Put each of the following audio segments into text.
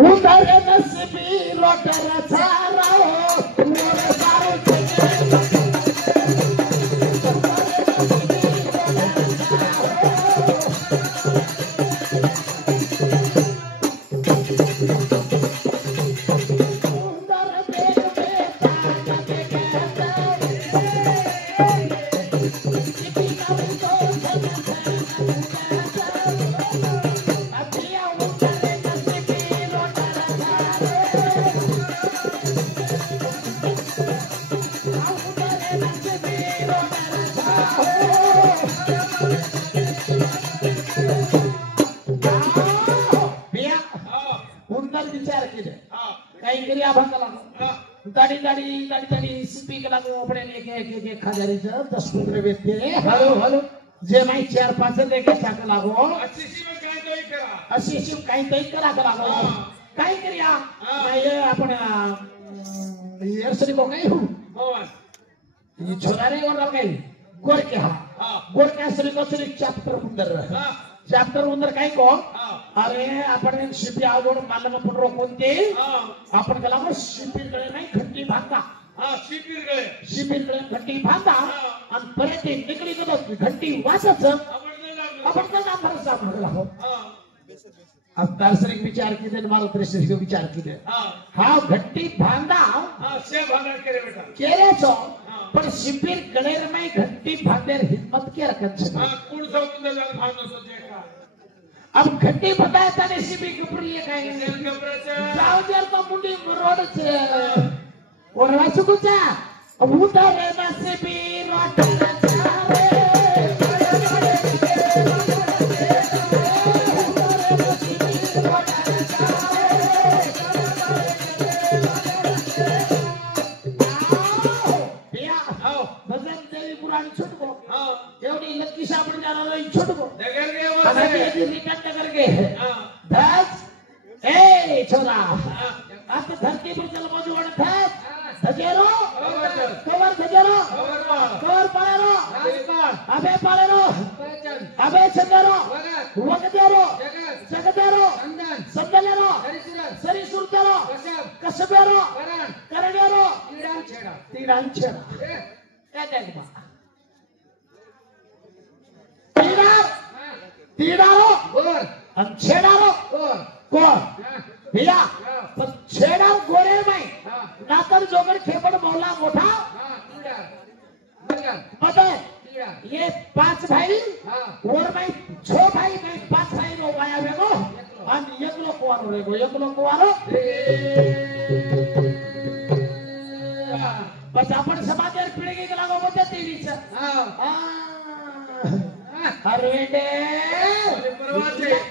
उधर नसीबी रोटर छारा हो मोर दारू दाढ़ी दाढ़ी दाढ़ी दाढ़ी स्पीक लागो अपने एक हजारी से 10-15 व्यक्ति हेलो हेलो जे माई 4-5 लेके चाक लागो अशीशी में काय तोई करा अशीशी काही तोई करा लागो काय करिया ये आपण येरसरी को काय हो ये छोरा रे और काय गोर के गोर के असरी को सरी चॅप्टर उंदर काय को अरे आपण शिपी आवड मालम पडरो कोणते आपण गेला मग शिपीकडे नाही घंटी बांधा शिपीकडे घंटी बांधा आणि परत निकडी गेलो घंटी वाजच आपण त्याला भरसा भरला हो अब दार्शनिक विचार की दे मारो दृष्टि विचार की दे हा घंटी बांधा से भांगा करे बेटा केरे छो पर शिपीर गळेर में घंटी बांधेर हिम्मत के रखन छे कुण समुद्र जल भांगो सो देखा अब घंटी बताया था ने शिपी कपड़ी काय जाओ देर तो मुंडी रोड छे और रासुकुचा अब उधर ना शिपी रोड छारे एवढी लक्की सापड जाणार छोटको नगर के वो रिटर्न नगर के धस ए छोरा आप धरती पर चल मौज वड धस धजेरो कवर धजेरो कवर पालेरो अबे पालेरो अबे चंदरो वगदेरो जगदेरो संदलेरो सरिसुरतेरो कसबेरो करडेरो तीडान छेड़ा ए देख बा तीडारो और छेडारो कोण भैया पण छेडार गोरे नाही नातर जोगर खेपड मौला मोठा मते ये 5 भाई और भाई 6 भाई भाई 5 भाई रो वाया वेगो आणि एकलो कुवारो बस आपण समाजर पिढी गेला गो मते टीव्हीचा अरे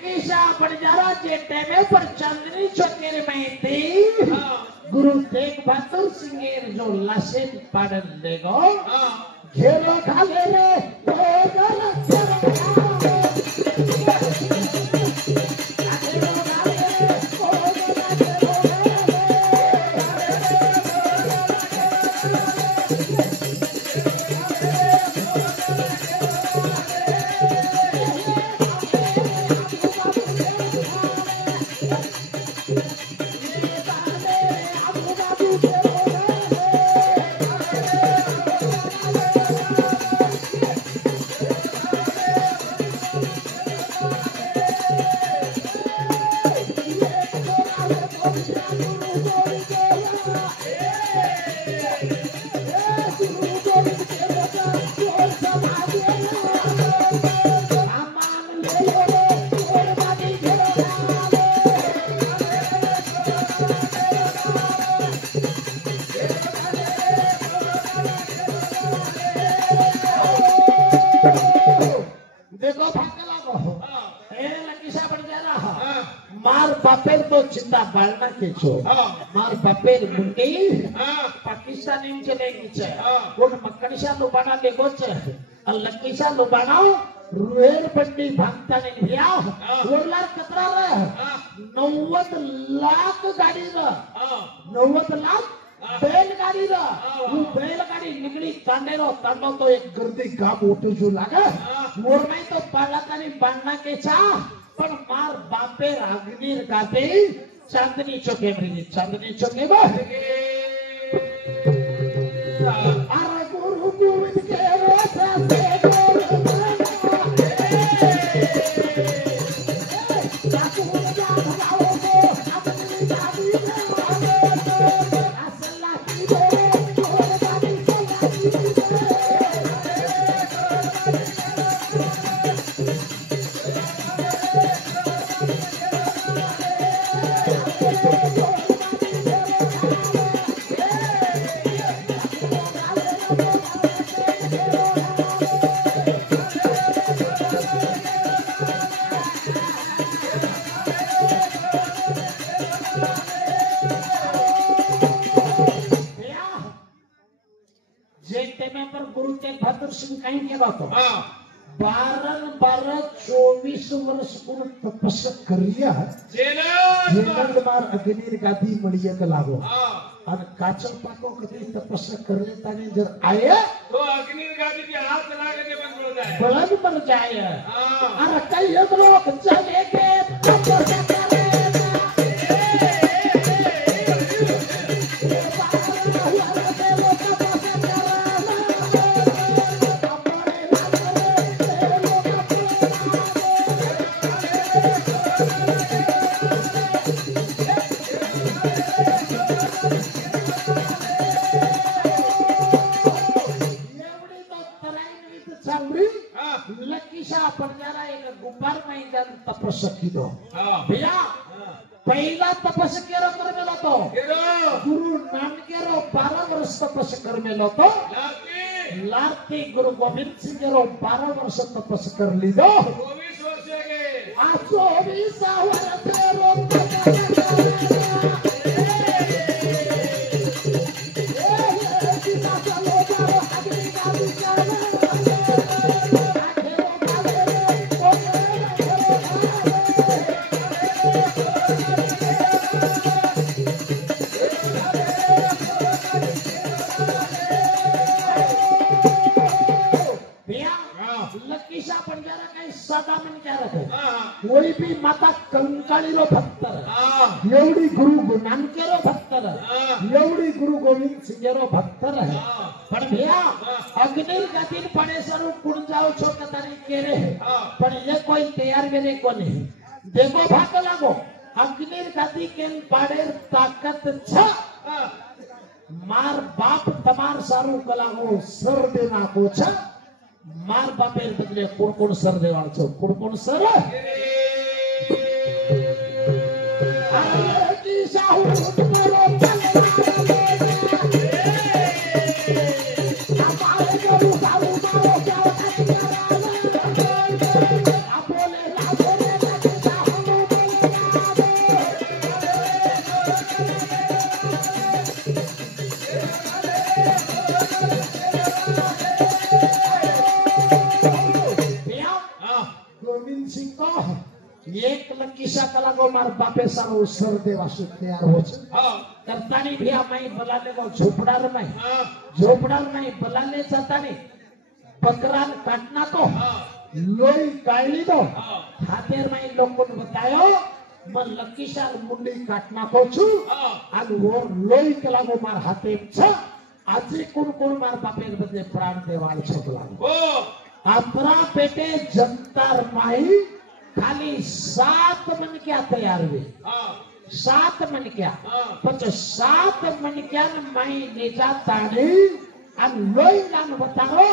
किसा पड़ जा रहा जेटे में पर चंद्री चौकेर में थी गुरु तेग बहादुर सिंह जो लाशे पाड़न देगो घेरो खाले रे बापेर तो चिंता बालना के छो मार बापेर मुंडी पाकिस्तानी चले नीचे कोण मक्कनिशा लुबाना लेगोचे लक्कीशा लुबानाओ रुएर बंडी भांगता नहीं भैया ओरला कतरा रे 90 लाख गाड़ी रे 90 लाख बैलगाड़ी रे वो बैलगाड़ी निकली तांडेरो तांडो तो एक गर्दी गाम उठू जो लागे मोर में तो पालातानी बांधना के चा पण मार बापे अग्नीर गाते चांदनी चौके मरी चांदनी चौके में अरे गुरु गोविंद के रोसा से बारह 24 वर्ष पूर्ण तपस्या करिया जेनल मार अग्नि गादी मळिया का लागो और काचल पाको कभी तपस्या करने ताने जर आए तो अग्नि गादी के हाथ लागे के बंद मर जाए और कई लोग चले के तपस्या करे तपस्या भैया पहिला तपस्या कर मेला तो गुरु नानकेरो 12 वर्ष तपस्या कर मेला तो लाती गुरु गोविंद सिंह रो 12 वर्ष तपस्या कर ली दो 24 वर्ष के आ 24 वर्ष रो तपस्या कोई भी माता कंकाळी रो भक्तर एवढी गुरु नानकेरो भक्तर एवढी गुरु गोविंद सिंह रो भक्तर है पण भैया अग्नि गतिन पड़े सरू कुण जाओ छोटा तारी केरे है पण ये कोई तैयार मेरे को नहीं देखो भाग लागो अग्नि गति के पाड़े ताकत छ मार बाप तमार सारू कलागो सर देना को छ मार बापेर बदले कोण सर देवाळ छो कोण सर की साहू तुम्हारो हमारे गुरु साहू मारो क्या बोले साहू गोविंद सिंह को एक लकीसा कला को मार बापे सारो सर देवा से तैयार हो करतानी भी मैं बलाने को झोपड़ार में बलाने चाहतानी बकरान काटना तो लोई काढ़ी दो हाथेर में लोग को बतायो मैं लकीसा मुंडी काटना को छु और वो लोई कला को मार हाथे छ आजी कुन मार बापे बदले प्राण देवाल छकला अपरा पेटे जंतर माई खाली 7 मन क्या तैयार हुए 7 मन क्या पच 7 मन क्या माई नेजा ताड़ी अन लोई जान बताओ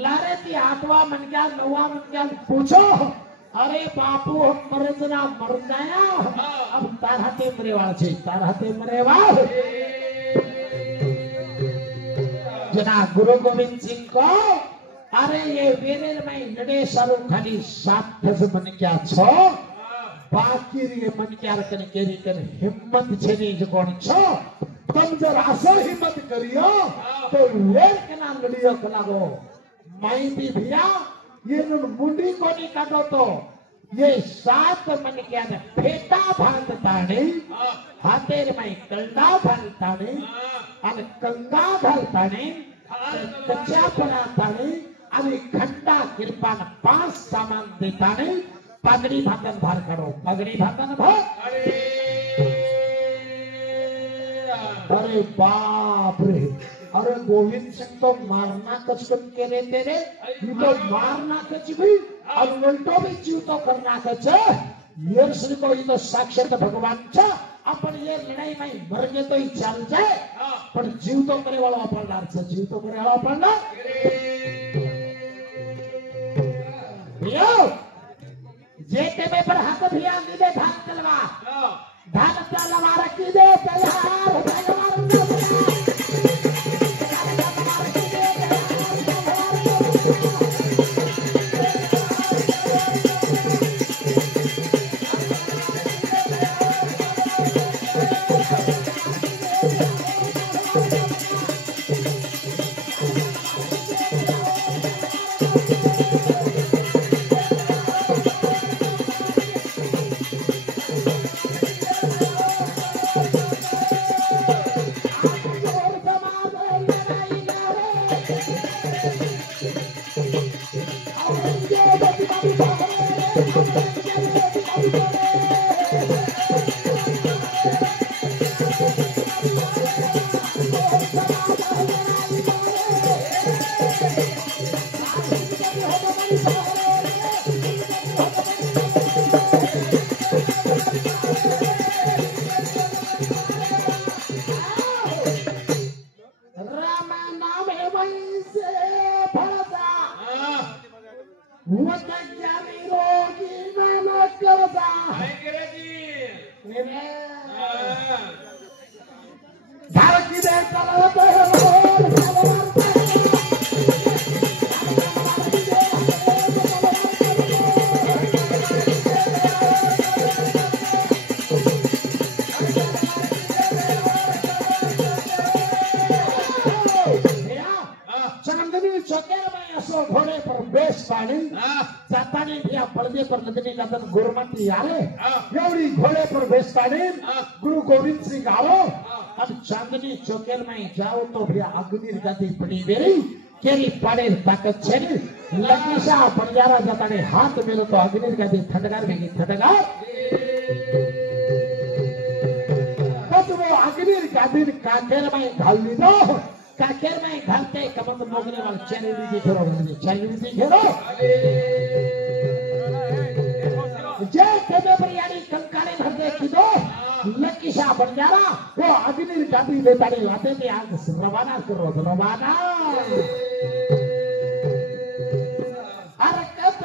लारे ती 8वां मन क्या 9वां मन क्या पूछो अरे बापू हम मरजना मर जाया अब तार हाथे मरेवाल छे तार हाथे मरेवाल जना गुरु गोविंद सिंह को अरे ये वेरेर में लड़े सारू खाली 7 मन क्या छो बाकी रे मन क्या रखने केरी कर हिम्मत छेनी जकोण छो तुम जर आसो हिम्मत करियो तो वेर के नाम लड़ियो कलागो माई भी भैया ये मुंडी को नहीं काटो तो ये 7 मन क्या ने फेटा भांत ताणे हाथेर में कंडा भांत ताणे और कंगा भांत ताणे कच्चा पड़ा ताणे आणि खंडा किरपान 5 सामान देताने पगड़ी भातन भार करो पगड़ी भातन भार अरे बाप रे अरे गोविंद सिंह तो मारना कचकन के रे तेरे ये तो मारना कच भी और उल्टो भी जीव तो करना कच ये श्री को ये तो साक्षात भगवान छ अपन ये लड़ाई में मर गए तो ही चल जाए पर जीव तो करे वाला अपनदार छ जीव तो करे वाला अपनदार यो जेते में पर हाथ भिया दे भाग चलवा भाग चलवा रखी दे तैयार एवढी घोडे पर बेस्ताने गुरु गोविंद सिंह आओ अब चांदनी चौकेल में जाओ तो भी अग्नि गति पड़ी मेरी केरी पड़े ताकत छेनी लकीसा पंजारा जताने हाथ मेरे तो अग्नि गति ठटकार में ठटकार बस वो अग्नि गति काकेर में घाल दी दो काकेर में घालते कमंद मोगरे वाले चैनल दिखेरो जय केमे बिरयानी कंकारे भर दे की दो लकीशा बंजारा वो अग्नि गाड़ी लेता नहीं आते थे आग रवाना करो रवाना अरे कब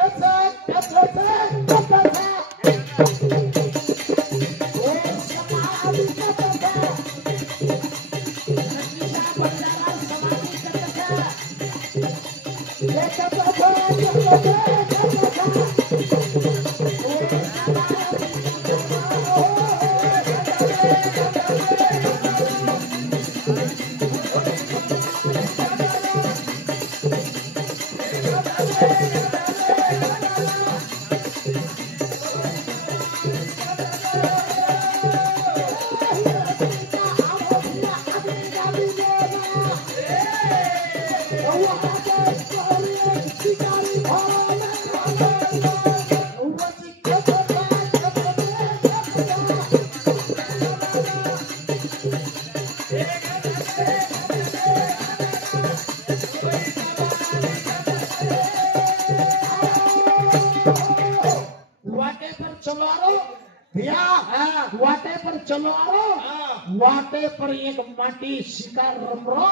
वाटे पर एक माटी शिकार रमरो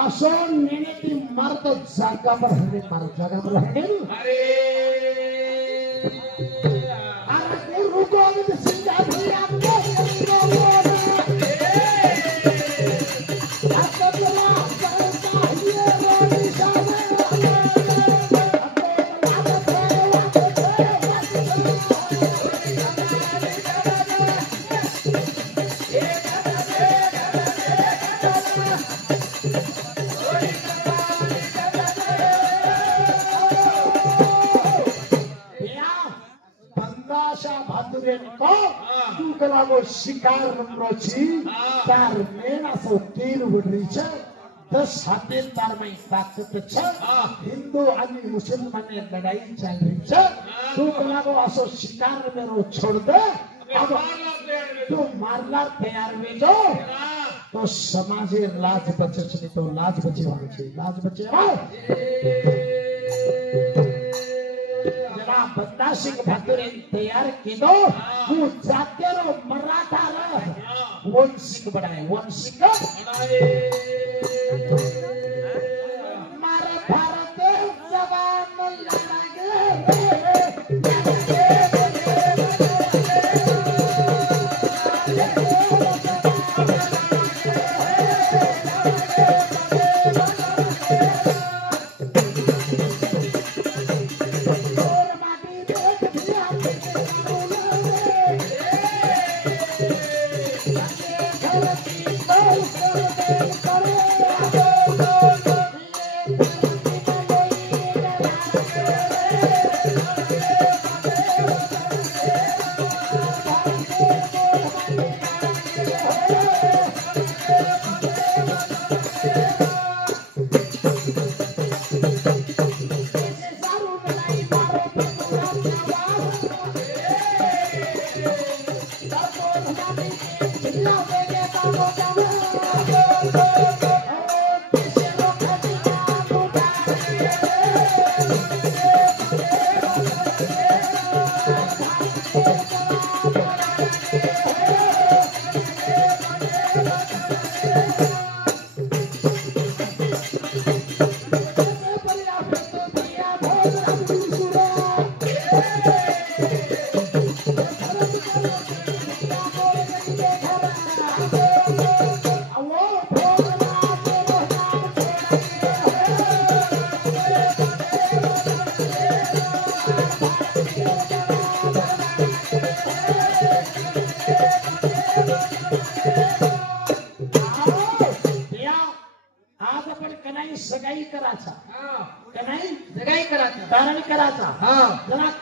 असो नेनेती मर्द जागा पर हने मार जागा पर हने अरे गुरु गोविंद सिंह जी आपके शिकार रमरोची तार मेना सो तीर वडरीचा 10 में ताकत छ हिंदू आणि मुसलमान लड़ाई चालली छ तू कोणाको असो शिकार मेरो छोड़ दे अब तू मारला तैयार में जो तो समाजे लाज बचे छ तो लाज बचे वाले छ लाज बचे जरा बंदा सिंह भातुरे तैयार कीधो हूँ जातेरो मराठा रह वंशिक बनाए वंशिक मारे भारत जवान लड़ागे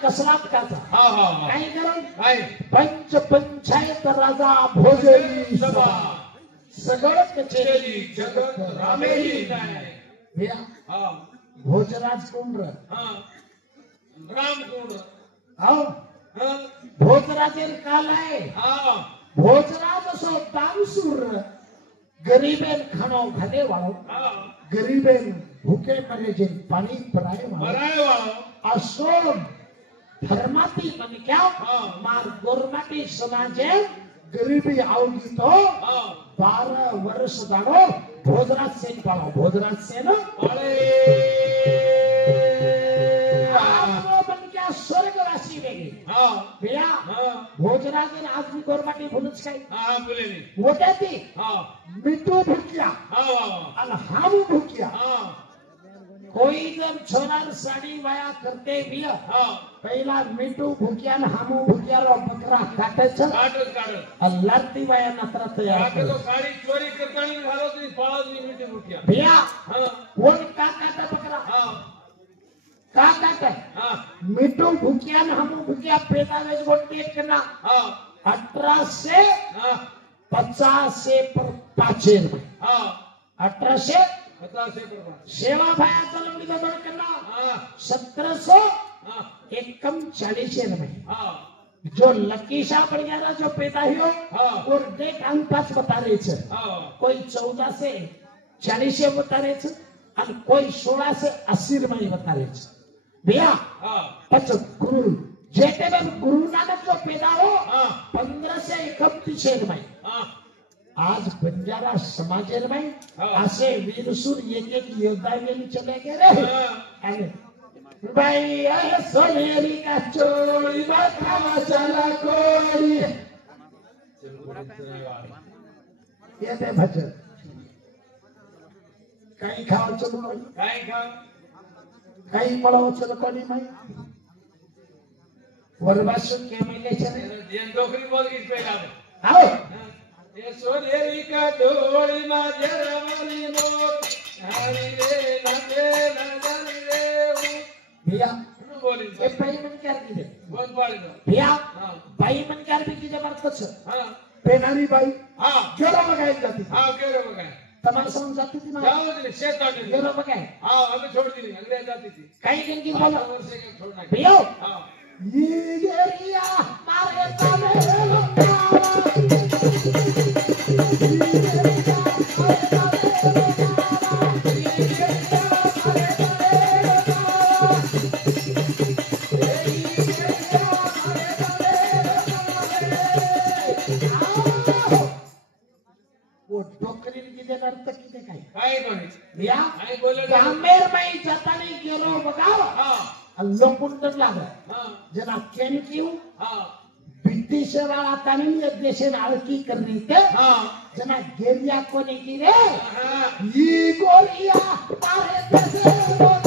कसलात करता काही करून पंच पंचायत राजा भोजली सभा सगळं कचेरी जगत रामेली भैया भोजराज कोण राम कोण भोजराजेर काल आहे भोजराज असो दानसूर गरीबेन खाणो घाले वाळो गरीबेन भूखे मरे जे पाणी पराय वाळो असो धर्माती मन क्या मार गोरमाटी समाजे गरीबी आओगी तो 12 वर्ष दाड़ो भोजराज सेन पालो भोजराज सेन मन क्या स्वर्गवासी वेगी भैया भोजराज ने आज भी गोरमाटी भूलच काय बोले मोठे ती मिठू भुकिया आणि हामू भुकिया कोई जब छोरार साड़ी वाया करते भी पहला मिठू भुकिया न हमू भुकिया रो बकरा काटे छ लड़ती वाया नत्र तैयार करे तो साड़ी चोरी करतानी घालो ती पाळो नी मिठी भुकिया भैया कोण का काटे बकरा का काटे मिठू भुकिया न हमू भुकिया पेटा वेज गोटी करना 1850 पर पाचेर 1800 सेवा भाया चलवली का बड़ करना 1741 में जो लकी शाह पड़ गया जो पैदा हुआ और डेट अंक 5 बता रहे थे कोई 14 से 40 बता रहे थे और कोई 16 से 80 में बता रहे थे भैया पच गुरु जेते में गुरु नानक जो पैदा हो 15 से 31 में आज बंजारा समाजेर में असे वीरसूर एक योद्धा गेली चले गेले अरे भाई सोनेरी का चोरी बाथा चला कोरी ये ते भजन काही खाव चलो काही मळव चलो कोणी माई वरबासु के मिले चले ये दोखरी बोल की पहिला आओ ये सोनेरी का डोरी मा जरमली मोत हरी रे नंदे नंदन रे भैया बोली ये भाई मन क्या की बहुत बाड़ी भैया भाई मन क्या भी की जबरदस्त हां पेनारी भाई हां केरो लगाई जाती हां केरो लगाई तुम्हाला समज जाते ती ना जाओ दे शेत आटे गेलो बघाय हां हमें छोड़ दी अगले जाती थी काही किनकी बोला वर्ष के छोड़ना भियो हां ये गेरिया मारे ताले लोकावा काय म्हणे या काय बोलले गामेर माई जतानी गेलो बघाव हां लोकुंड लाग हां जना केनकिव हां ब्रिटिश वाला तानी देशे आळकी करनी ते हां जना गेरिया कोनी की रे हां ई गोरिया मारे देशे